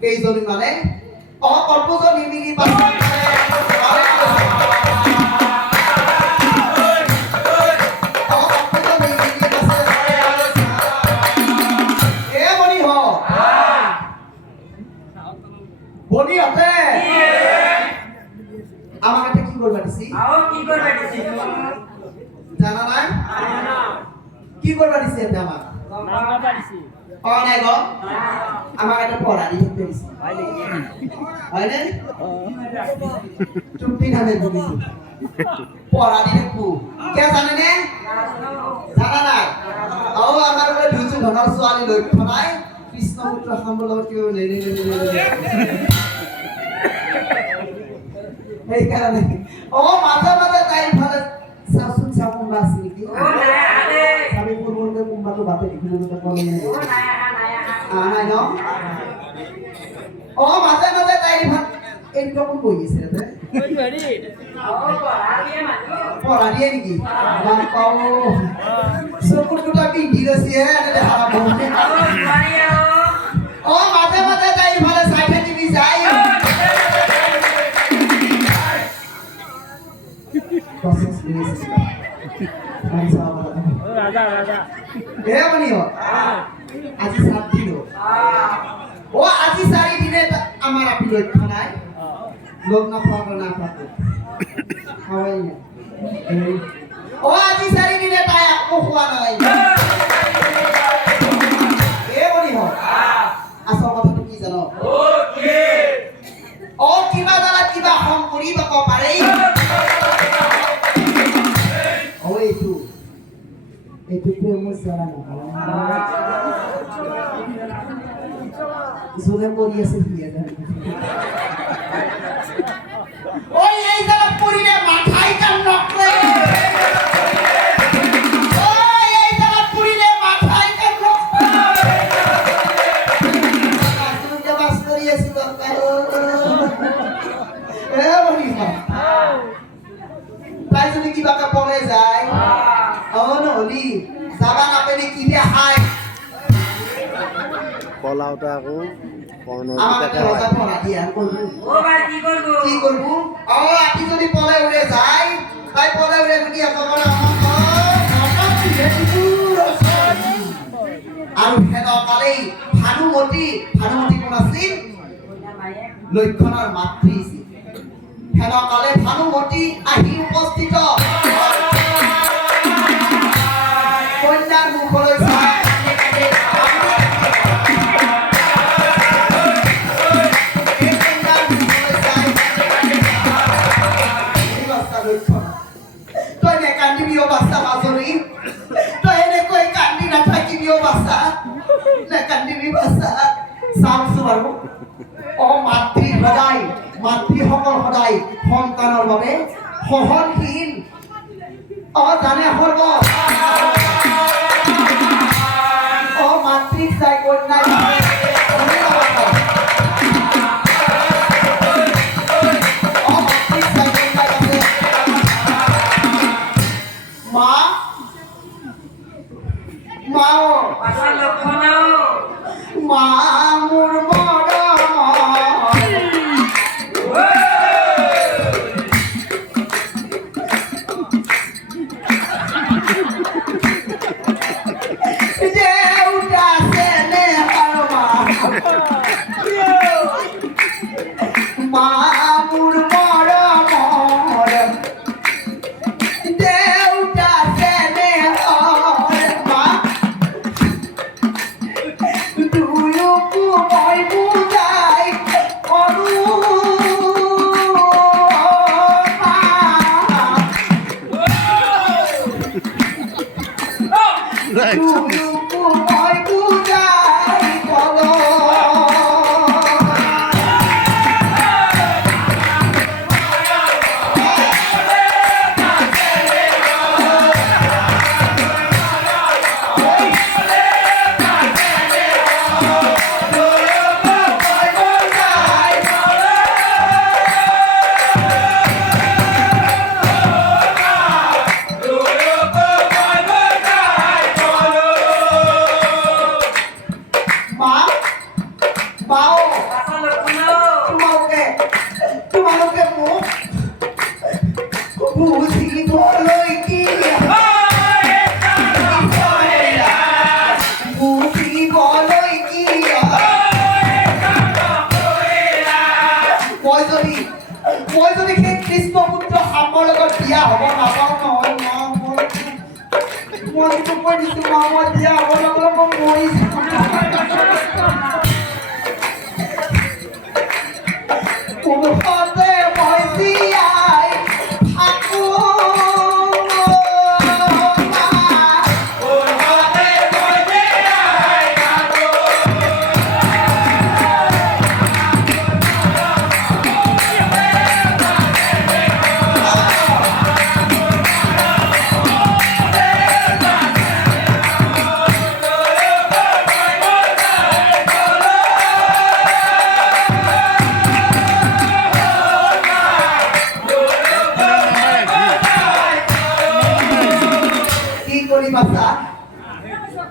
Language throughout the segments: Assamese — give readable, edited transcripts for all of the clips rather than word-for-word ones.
কেইজনী মানে অল্পজনী মিলি পাছে বনিহতে আমাক এটা কি করবা দিছি জানা নাই কি করবা দিছি এটা আমাক নাই গো আমাক এটা পড়া দিতে দিছি হয় না চুপটি না দেবি পড়া দিতে কু কে জানে নে জানা নাই আমার বলে দুজু ঘৰৰ ছোৱালী লৈ থনাই কৃষ্ণপুত্ৰ সম্বলৰ কিয় নেনে এই কাৰণে মাথা মাথা তাই ভালে সাসুন সামন বাসি কি আমি পূর্বতে মুম্বাইতে বাতে দেখিলো তো বলে নাই ন মাথা মাথা তাই ভাত এই রকম বই আছে রে কই বাড়ি পড়া দিয়ে নাকি গান পাও সকুর দুটা কি দিরছি এনে হারা বনে মাথা মাথা তাই ভালে সাইডে দিবি যাই রাজা এ বনিও আজি 7 দিন আজি 4 দিনে আমার আপনি লক্ষ্য নাই লোক না পাবো না পাবো খাওয়াই না আজি 4 দিনে তাই আকো খোয়া নাই এ বনিও আসল কথা কি জানো কিবা দ্বারা কিবা হম কৰিব পাৰে এইটো প্রেম জানা না জোরে পড়ি আছে বিয়ে দেন এই জায়গা পড়িলে মাথায় কান নকরে এই জায়গা পড়িলে মাথায় কান নকরে তুমি বাস করিয়েছি তাই যদি কিবা কা পড়ে যায় নহলি যাবা নাপেলি কি দে হাই কলাওটা আকৌ আমাকে রোজা পড়া দিয়া করব ভাই কি করব আপনি যদি পড়ে উড়ে যায় তাই পড়ে উড়ে গিয়া কবর আর হেন কালেই ভানুমতি কোন আছিল লক্ষণৰ মাতৃ আছিল হেন কালে ভানুমতি আহি উপস্থিত কন্যার মুখলৈ চাই তই নে কান্দিবিও বাচ্চা মাজনী তই এনেকৈ কান্দি নাথাকিবিও বাচ্চা নে কান্দিবি বাচ্চা চাওকচোন আৰু মাতৃসকল সদায় সন্তানৰ বাবে সহনশীল জানে সৰ্ব মাতৃক চাই কন্যা মা মোৰ বাও পাছৰ লক্ষণ তোমালোকে মোক বুজিবলৈ কি বুজিবলৈ কি মই যদি সেই কৃষ্ণ পুত্ৰ সামৰ লগত বিয়া হ'ব নাপাওঁ নহয় মই কৈ দিছো মই বিয়া হ'ব নাপাওঁ মই মৰি কোনোতে মই জীয়াই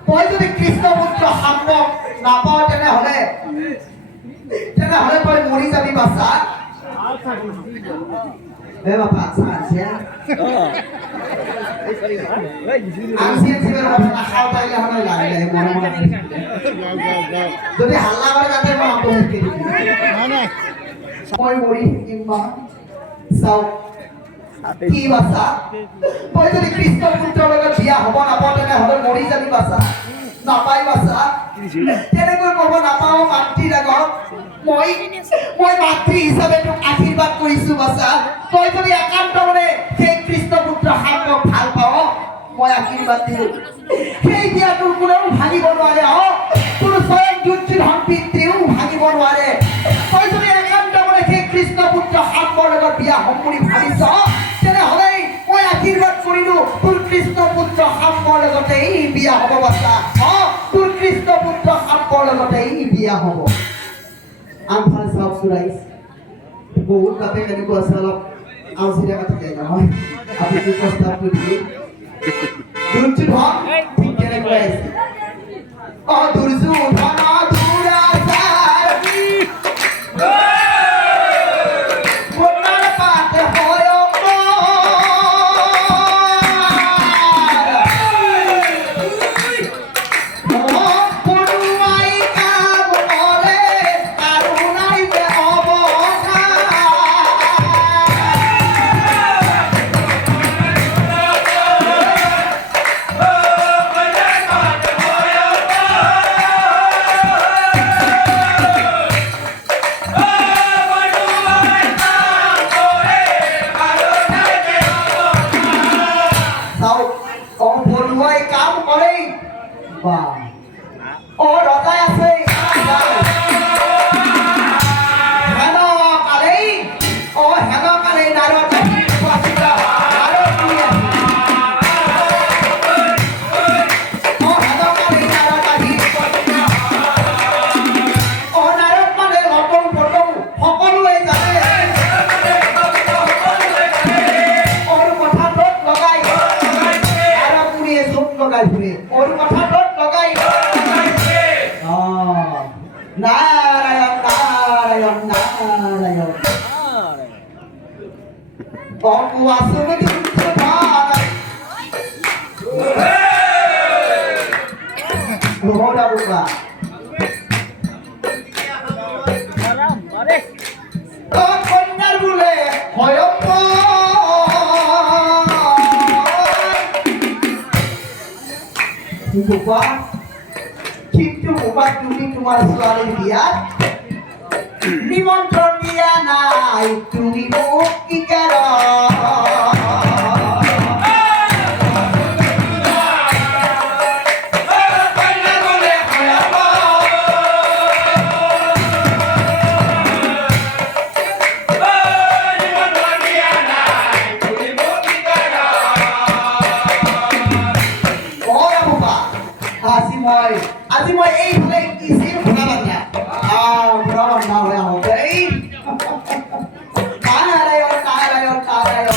মই যদি কৃষ্ণ পুত্ৰ সাম্যক নাপাওঁ তেনেহ'লে তই মৰি যাবি বাচ্চা বাপা যদি হাল্লা কৰে তাতে মই মৰি থাকিম মা চাওক কি বাচ্চা তই যদি কৃষ্ণ পুত্ৰৰ লগত বিয়া হ'ব নাপাওঁ তেনেহ'লে মৰি যাবি বাচ্চা নাপাই বাচ্চা তেনেকৈ ক'ব নাপাওঁ মাতৃৰ আগত মই মাতৃ হিচাপে তোক আশীৰ্বাদ কৰিছোঁ বাচ্চা তই যদি একান্ত মানে সেই কৃষ্ণ পুত্ৰ সাম্যক ভাল পাওঁ মই আশীৰ্বাদ দিওঁ সেই বিয়া তোৰ কোনেও ভাঙিব নোৱাৰে তোৰ স্বয়ং দুৰ্যোধন পিতৃও ভাঙিব নোৱাৰে তই যদি একান্ত মানে সেই কৃষ্ণ পুত্ৰ সাম্যৰ লগত বিয়া হ'ম বুলি ভাবিছ তেনেহ'লে মই আশীৰ্বাদ কৰিলোঁ তোৰ কৃষ্ণ পুত্ৰ সাম্যৰ লগতেই বিয়া হ'ব বাচ্চা তোৰ কৃষ্ণ পুত্ৰ সাম্যৰ লগতেই বিয়া হ'ব আনফালে চাওক চুৰাইছ বহুত বাপে কেনেকুৱা আছে অলপ আউচিৰা কাটি যায় নহয় আপুনি প্ৰস্তাৱটো দিয়ে দুৰ্যোধন ঠিক কেনেকৈ আছে দুৰ্যোধন কিন্তু তুমি তোমাৰ ছোৱালীৰ বিয়াত নিমন্ত্ৰণ দিয়া নাই তুমি মোক কি আজি মই এইফালে ইজিৰ ভুনা বান্ধা ভুনা বান্ধা হৈ আহোঁতে নাৰায়ণ নাৰায়ণ নাৰায়ণ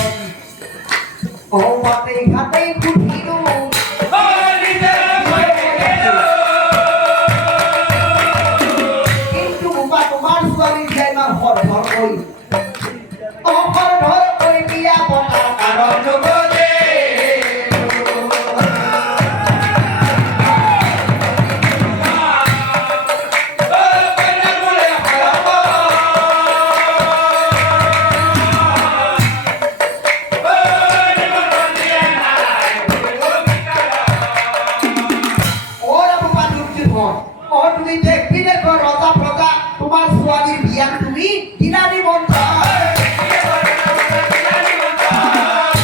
কৈ অফৰ ধৰ কৈ বিয়া পতাৰ কাৰণ নুবুজে তুমি দেখবি দেখো ৰজা প্ৰজা তোমাৰ ছোৱালীৰ বিয়াত তুমি দিনানি মন্ত্ৰ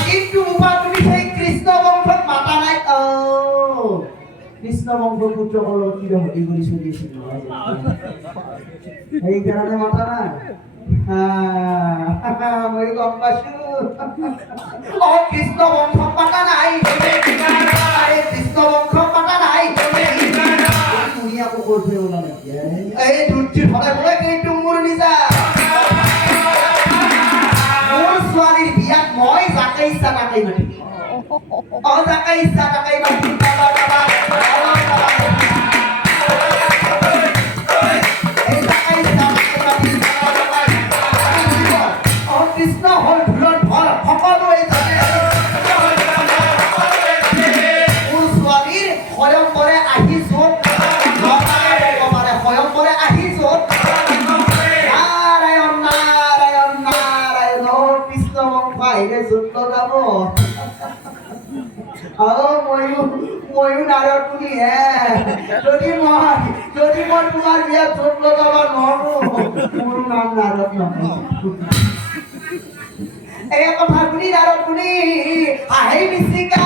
কিন্তু তুমি সেই কৃষ্ণ বংশত মাতা নাই কৃষ্ণ বংশৰ পুত্ৰসকলক কিবা হৰি কৰি চলি আছিল সেইকাৰণে মাতা নাই মই গম পাইছো কৃষ্ণ বংশত মাতা নাই কৃষ্ণ বংশত মাতা নাই আকৌ কৰছে ওলালে এই দুৰ্জিৰ ফলে ফলে কিন্তু মোৰ নিজা মোৰ ছোৱালীৰ বিয়াত মই যাকে ইচ্ছা তাকেই মাতিম যাকে ইচ্ছা তাকেই মাতিম কৃষ্ণ হল ঢোলৰ ফল সকলোৱে জানে মোৰ ছোৱালীৰ স্বয়ংবৰে আহি য'ত ময়ো নাৰদ তুমি যদি মই তোমাৰ বিয়াত জোট লগাব নোৱাৰো মোৰ নাম নাৰদ নহয় এই কথা শুনি নাৰদ শুনি আহি মিচিকা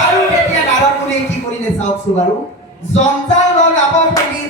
আৰু এতিয়া নাৰদ শুনি কি কৰিলে চাওকচোন বাৰু জঞ্জাল লগাব বুলি